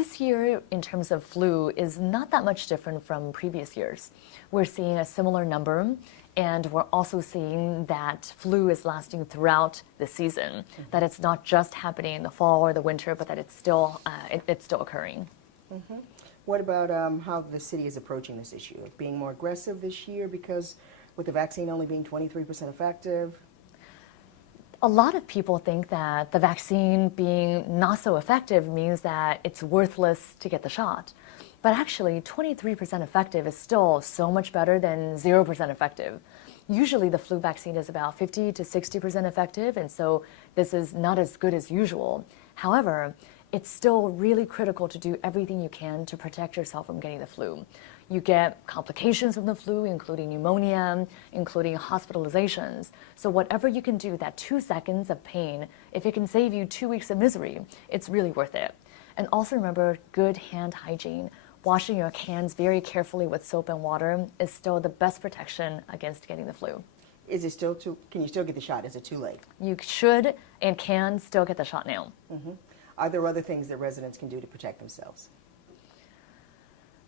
This year, in terms of flu, is not that much different from previous years. We're seeing a similar number, and we're also seeing that flu is lasting throughout the season, that it's not just happening in the fall or the winter, but that it's still occurring. What about how the city is approaching this issue? Being more aggressive this year because with the vaccine only being 23% effective? A lot of people think that the vaccine being not so effective means that it's worthless to get the shot. But actually, 23% effective is still so much better than 0% effective. Usually the flu vaccine is about 50 to 60% effective, and so this is not as good as usual. However, it's still really critical to do everything you can to protect yourself from getting the flu. You get complications from the flu, including pneumonia, including hospitalizations. So whatever you can do, that 2 seconds of pain, if it can save you 2 weeks of misery, it's really worth it. And also remember good hand hygiene. Washing your hands very carefully with soap and water is still the best protection against getting the flu. Is it still can you still get the shot? Is it too late? You should and can still get the shot now. Are there other things that residents can do to protect themselves?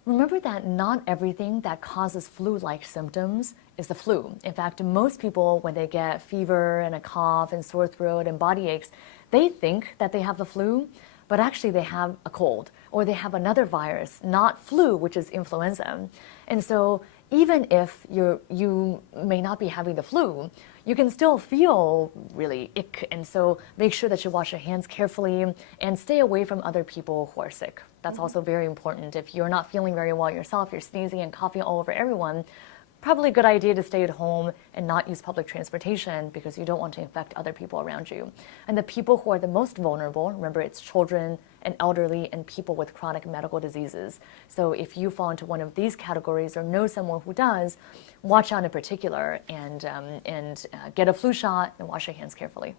Remember that not everything that causes flu-like symptoms is the flu. In fact, most people, when they get fever and a cough and sore throat and body aches, they think that they have the flu, but actually they have a cold or they have another virus, not flu, which is influenza. And so even if you may not be having the flu, you can still feel really ick. And so make sure that you wash your hands carefully and stay away from other people who are sick. That's also very important. If you're not feeling very well yourself, you're sneezing and coughing all over everyone, probably a good idea to stay at home and not use public transportation because you don't want to infect other people around you. And the people who are the most vulnerable, remember it's children and elderly and people with chronic medical diseases. So if you fall into one of these categories or know someone who does, watch out in particular and get a flu shot and wash your hands carefully.